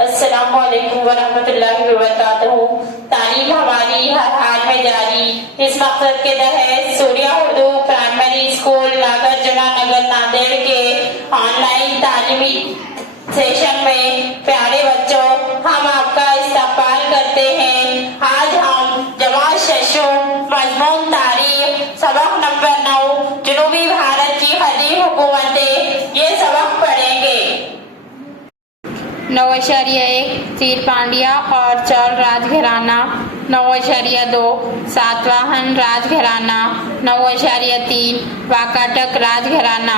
السلام علیکم ورحمۃ اللہ وبرکاتہ۔ تعلیم ہماری ہر حال میں جاری، اس مقصد کے تحت سوریہ اردو پرائمری اسکول ناگرجنا نگر ناندیڑ کے آن لائن تعلیمی سیشن میں پیارے بچوں، ہم آپ کا استقبال کرتے ہیں۔ آج ہم جماعت ششم مضمون تاریخ سبق نمبر 9 جنوبی بھارت کی قدیم حکومتیں، یہ سبق پڑھیں گے۔ 9.1 چیر پانڈیا اور چول راج گھرانہ، 9.2 ساتواہن راج گھرانہ، 9.3 واکاٹک راج گھرانہ،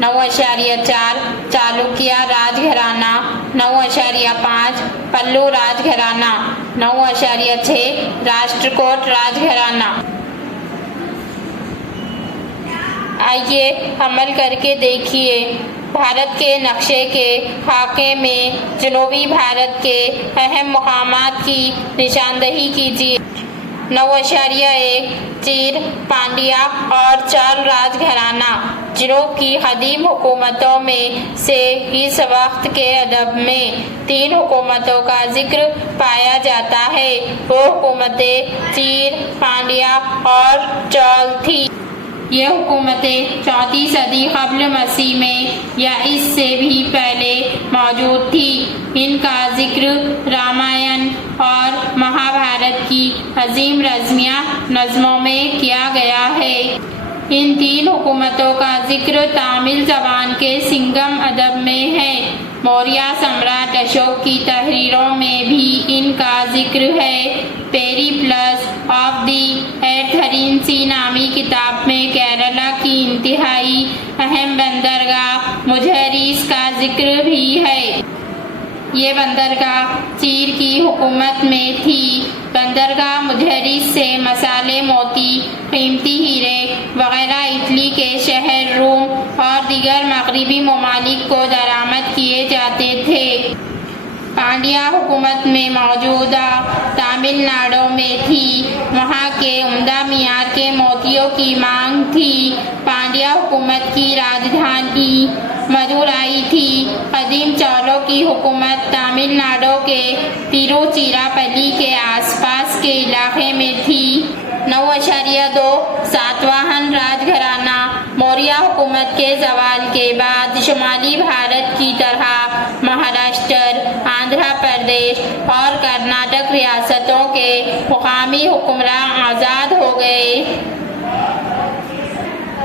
9.4 چالوکیا راج گھرانہ، 9.5 پلو راج گھرانہ، 9.6 راشٹرکوٹ راج گھرانہ۔ آئیے عمل کر کے دیکھیے۔ بھارت کے نقشے کے خاکے میں جنوبی بھارت کے اہم مقامات کی نشاندہی کیجیے۔ 9.1 چیر پانڈیا اور چول راج گھرانہ جنوب کی قدیم حکومتوں میں سے اس وقت کے ادب میں 3 حکومتوں کا ذکر پایا جاتا ہے۔ وہ حکومتیں چیر، پانڈیا اور چول تھی۔ یہ حکومتیں 4 صدی قبل مسیح میں یا اس سے بھی پہلے موجود تھی۔ ان کا ذکر رامائن اور مہابھارت کی عظیم رزمیہ نظموں میں کیا گیا ہے۔ ان 3 حکومتوں کا ذکر تامل زبان کے سنگم ادب میں ہے۔ موریہ سمراٹ اشوک کی تحریروں میں بھی ان کا ذکر ہے۔ پیری پلس آف دی ایرتھرین سی نامی کتاب میں کیرالہ کی انتہائی اہم بندرگاہ مجہریس کا ذکر بھی ہے۔ یہ بندرگاہ چیر کی حکومت میں تھی۔ بندرگاہ مجہریس سے مسالے، موتی، قیمتی ہیرے وغیرہ اٹلی کے شہر روم اور دیگر مغربی ممالک کو درآمد کیے جاتے تھے۔ پانڈیا حکومت میں موجودہ تامل ناڈو میں تھی۔ وہاں کے عمدہ معیار کے موتیوں کی مانگ تھی۔ پانڈیا حکومت کی راجدھانی مدورائی تھی۔ قدیم چولوں کی حکومت تامل ناڈو کے تیروچیراپلی کے آس پاس کے علاقے میں تھی۔ 9.2 ساتواہن راج گھرانہ موریہ حکومت کے زوال کے بعد شمالی بھارت کی طرح مہاراشٹر، آندھرا پردیش اور کرناٹک ریاستوں کے مقامی حکمراں آزاد ہو گئے۔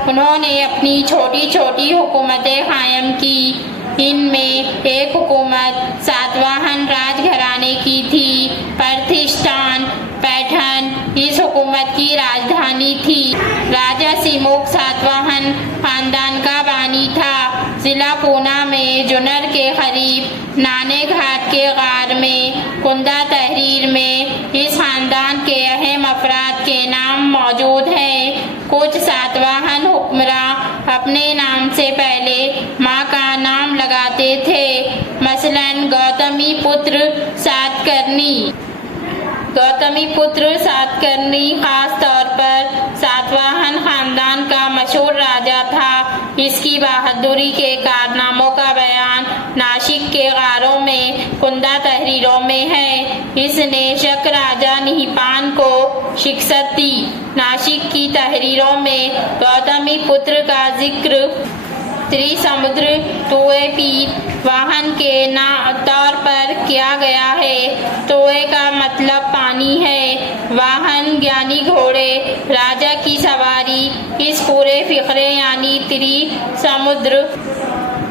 انہوں نے اپنی چھوٹی چھوٹی حکومتیں قائم کی۔ ان میں ایک حکومت ساتواہن راج گھرانے کی تھی۔ پرتھشتان پیٹھن اس حکومت کی راجدھانی تھی۔ راجہ سیموک ساتواہن خاندان کا بانی تھا۔ ضلع پونا میں جنر کے قریب نانے گھاٹ کے غار میں کندہ تحریر میں اس خاندان کے اہم افراد کے نام موجود ہیں۔ کچھ ساتواہن حکمراں اپنے نام سے پہلے ماں کا نام لگاتے تھے، مثلاً گوتمی پتر ساتکرنی۔ گوتمی پتر ساتکرنی خاص طور پر ساتواہن خاندان کا مشہور راجا تھا۔ اس کی بہادری کے کارناموں کا بیان ناسک کے غاروں میں کندہ تحریروں میں ہے۔ اس نے شک راجا نہپان کو شکست دی۔ ناسک کی تحریروں میں گوتمی پتر کا ذکر تری سمدر توئے پیت واہن کے طور پر کیا گیا ہے۔ توئے کا مطلب پانی ہے۔ واہن یعنی گھوڑے، راجا کی سواری۔ اس پورے فقرے یعنی تری سمدر۔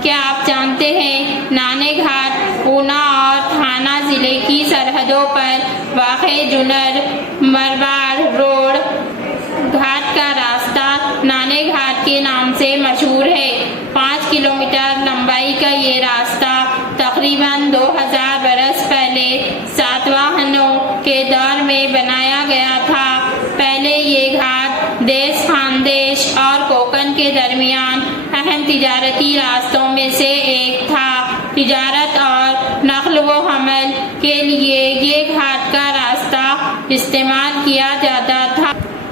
کیا آپ جانتے ہیں نانے گھاٹ پونا اور تھانہ ضلع کی سرحدوں پر واقع جنر مرواڑ روڈ گھاٹ کا راستہ نانے گھاٹ کے نام سے مشہور ہے۔ 5 کلومیٹر لمبائی کا یہ راستہ تقریباً 2000 برس پہلے ساتواہنوں کے دور میں بنایا گیا تھا۔ پہلے یہ گھاٹ دیس خاندیش اور کوکن کے درمیان اہم تجارتی راستوں میں سے ایک تھا۔ تجارت اور نقل و حمل کے لیے یہ گھاٹ کا راستہ استعمال کیا جاتا تھا۔